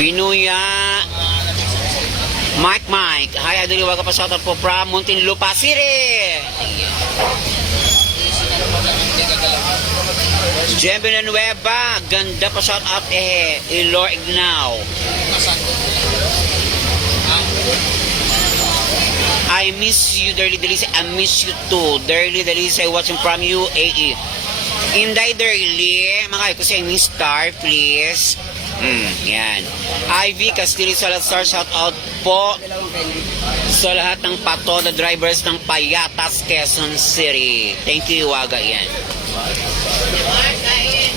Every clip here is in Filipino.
Binuya. Mike. Hi, Idol Iwaga pa shoutout po from Muntinlupa City. Jem Villanueva, ganda pa shoutout Ilor Ignaw. I miss you, Darly Delisa. I miss you too. Darly Delisa, watching from UAE. Inday Darly, mga ko sa inyong star, please. Yan. Ivy Castillo Salazar, shout out po sa lahat ng pato, the drivers ng Payatas, Quezon City. Thank you, Iwaga. Yan.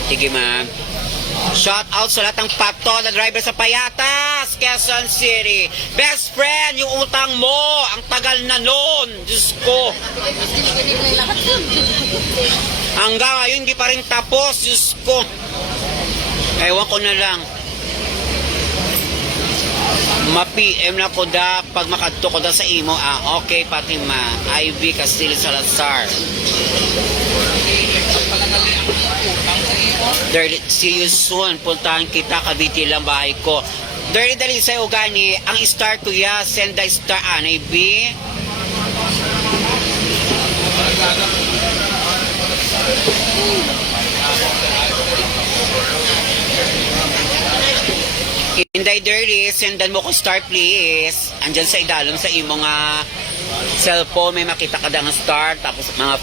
Sige, ma'am. Shout out sa lahat ng pato, the drivers sa Payatas, Quezon City. Best friend, yung utang mo, ang tagal na nun. Diyos ko. Hanggang ngayon, hindi pa rin tapos. Diyos ko. Ewan ko na lang. Ma-PM na ko da pag makadto ko da sa imo. Okay, Fatima. Ivy Castillo Salazar. Dirty, see you soon. Puntahan kita, Cavite lang bahay ko. Dirty dali sa ugani. Ang star kuya, send the star Ivy. Inday Dirty, sendan mo ko star please. Andyan sa idalom sa imo nga cellphone, may makita ka ng star, tapos mga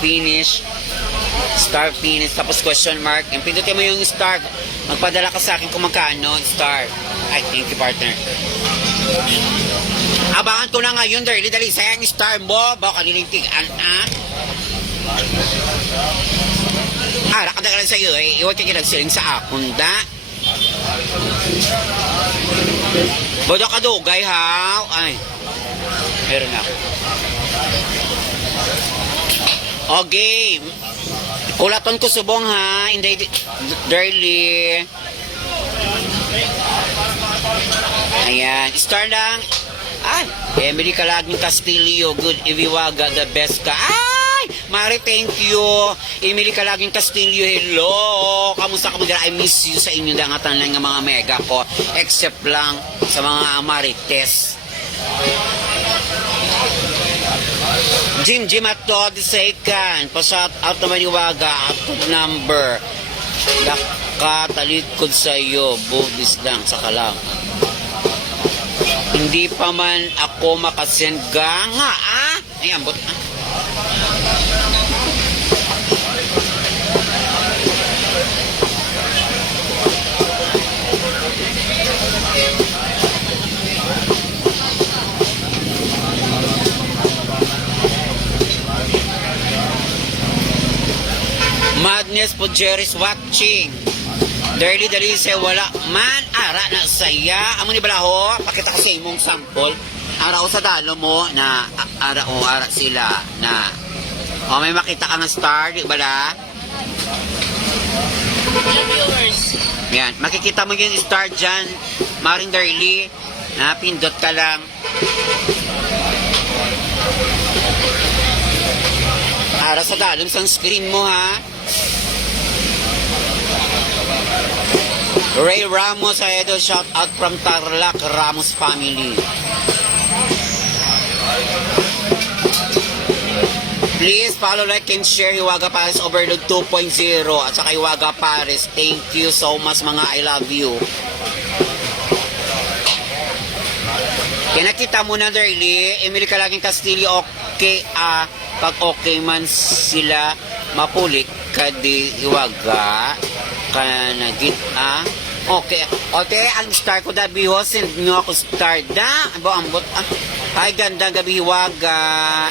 finish, star finish, tapos question mark. And pindutin mo yung star. Magpadala ka sa akin kung magkano, star. Ay, thank you, partner. Abangan ko na ngayon, Dirty, dali sayang star mo. Baka nilingtigan, Rakadagan sa iyo, iwag ka kinagsiling sa akong da. Bodo ka dugay, ha? Ay, meron na. Okay. Kulaton ko subong, ha? Inday, Darly. Ayan. Star lang. Ay, Emily Calagning Castillo. Good, Iwiwaga, the best ka. Mari, thank you. Emily Calaging Castillo, hello. Kamusta ka mga? I miss you sa inyo dangatan lang ng mga mega ko. Except lang sa mga Marites. Jim at to, the second. Pa-shout out naman Iwaga. At number. Nakatalikod sa iyo. Bubis lang, saka lang. Hindi pa man ako makasend nga, Ayan, Madness po Jerry's watching. Dirty dali say wala man ara na saya. Amo ni balaho, pakita ko sa imong sample. Ara o sa dalo mo na ara sila na may makita ka ng star, di bala? Viewers. Yan, makikita mo yung star dyan, Maring Darly, na pindot ka lang. Ara sa dalong sang screen mo, ha? Ray Ramos, idol, shout out from Tarlac, Ramos family. Please follow, like, and share Iwaga Paris Overload 2.0 at saka Iwaga Paris. Thank you so much mga I love you. Kinakita mo na, Darly. Emily Calaging Castillo, okay, pag okay man sila, mapulik ka di Iwaga. Kanagit, Okay. Okay, ang star ko da biho, send nyo ako star da. Ambot. Ay, ganda gabi Iwaga.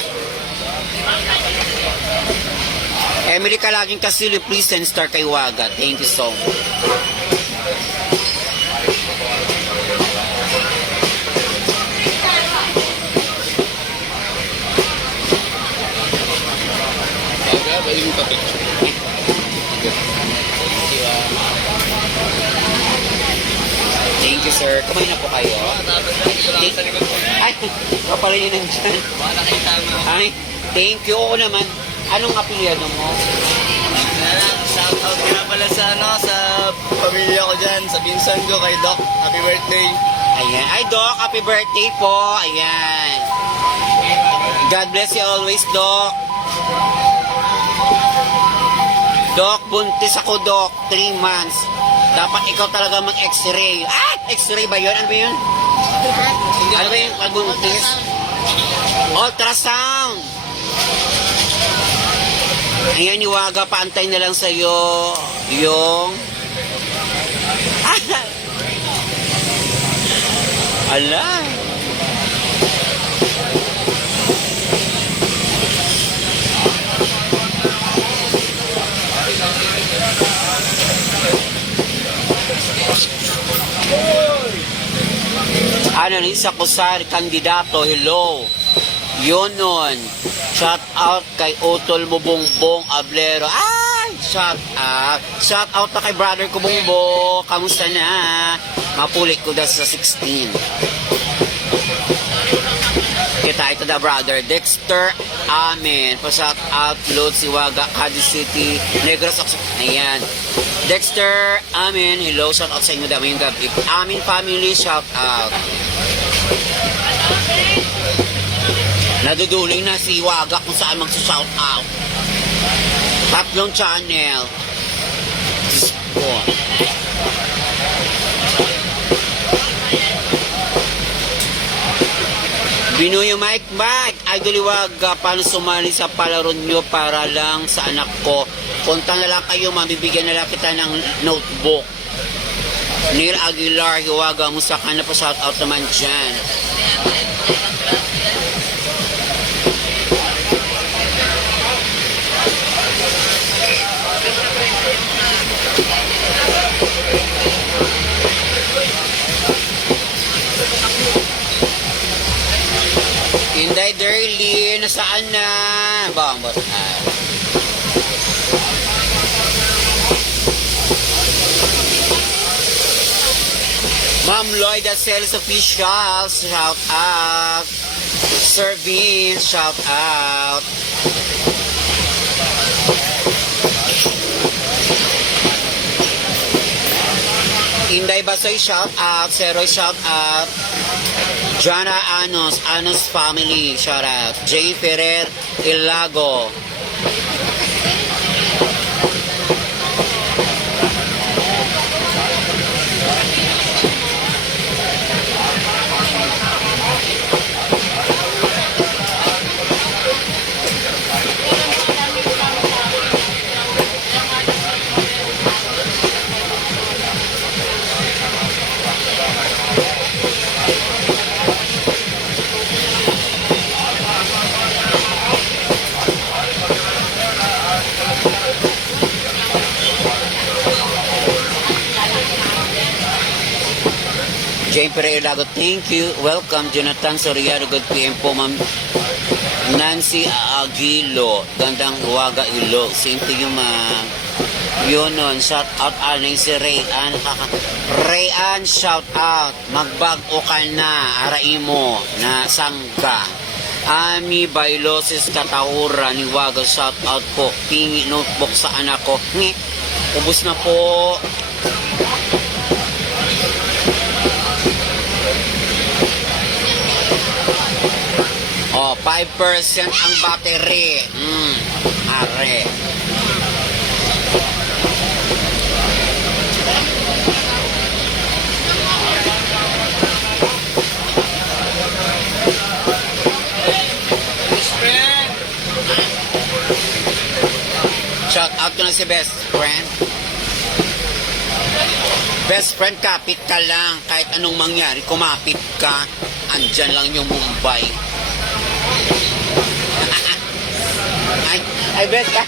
Emily Calaging Castillo, please send star kay Iwaga. Thank you so much. Thank you, sir. Kumain na po kayo. Ay, kapala yun nandyan. Ay, thank you. Oo naman. Anong apelyado mo? Shoutout ka na pala sa sa pamilya ko dyan, sa pinsan ko, kay Doc. Happy birthday. Ayan. Ay, Doc, happy birthday po. Ayan. God bless you always, Doc. Doc, buntis ako, Doc. 3 months. Dapat ikaw talaga mag-x-ray. Ah! X-ray ba yun? Ano ba yun? Ano ba yun? Pagbuntis? Ultrasound! Ayan, Iwaga, paantay na lang sa'yo yung... Ala! Ano rin sa Kusar, kandidato, hello. Yun nun. Shout out kay Utol mo Bongbong Ablero. Ay! Shout out. Shout out na kay brother ko Bongbong. Kamusta na? Mapulit ko na sa 16. Kita ito na brother. Dexter, amen. Pa-shout out, Lord Siwaga, Cadiz City, Negros, ayan. Dexter, amen. Hello, shout out sa inyo dami yung gabi. Amin family, shout out. Naduduling na si Waga kung saan magsa-shout out. 3 channel. Binuyo Mike, Idol Waga, paano sumali sa palaro nyo para lang sa anak ko? Punta na lang kayo, mabibigyan na lang kita ng notebook. Neil Aguilar, Hiwaga, musta ka na pa, shout out naman dyan. Inday Derly, nasaan na? Bambot na. Ma'am Lloyd at Sales Official, shout out. Sir Vince, shout out. Inday Basoy, shout out. Seroy, shout out. Jana Anos, Anos family, shout out. Jane Ferrer, Ilago. Jane Pereira Lago, thank you. Welcome, Jonathan Soriano, good PM po, Ma'am Nancy Aguilo, gandang Huwaga Ilo. Same to you, ma'am. Yun nun, shout out alay si Rayan. Rayan, shout out. Magbago ka na, araimo na sangka. Ami Bailosis Katahura ni Waga, shout out po. Pingi notebook sa anak ko. Ubus na po. Oh, 5% ang battery. Are. Shout out ko na si best friend. Best friend, kapit ka lang. Kahit anong mangyari, kumapit ka. Andyan lang yung Mumbai. I bet ka.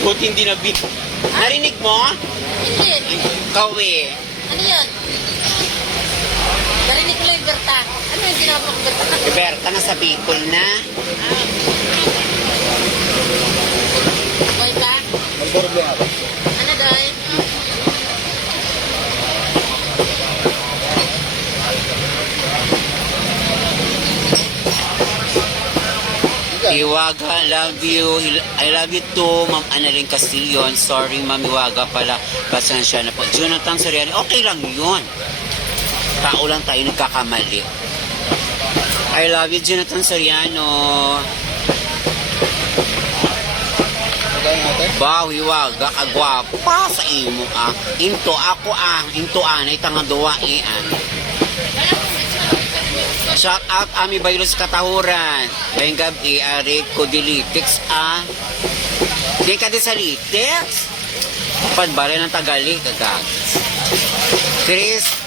Buti hindi na beat. Narinig mo? Hindi. Kawi. Ano yun? Narinig ko lang yung Berta. Ano yung ginawa mo kong Berta? Berta na sa Bicol na. Boy ka? Ano doy? Iwaga, love you. I love you too, Ma'am Annalyn Castillon. Sorry, Ma'am Iwaga pala. Pasensya na po. Jonathan Soriano, okay lang yun. Tao lang tayo nagkakamali. I love you, Jonathan Soriano. Magkano natin? Baw, Iwaga, kagwapa sa imo Into ako into anay tangaduwa Shout out Ami Baylos Katahuran. Ngayong gabi, Rick Kodilitix Di ka din sa Litix. Padbala ng Tagali, kagag. Chris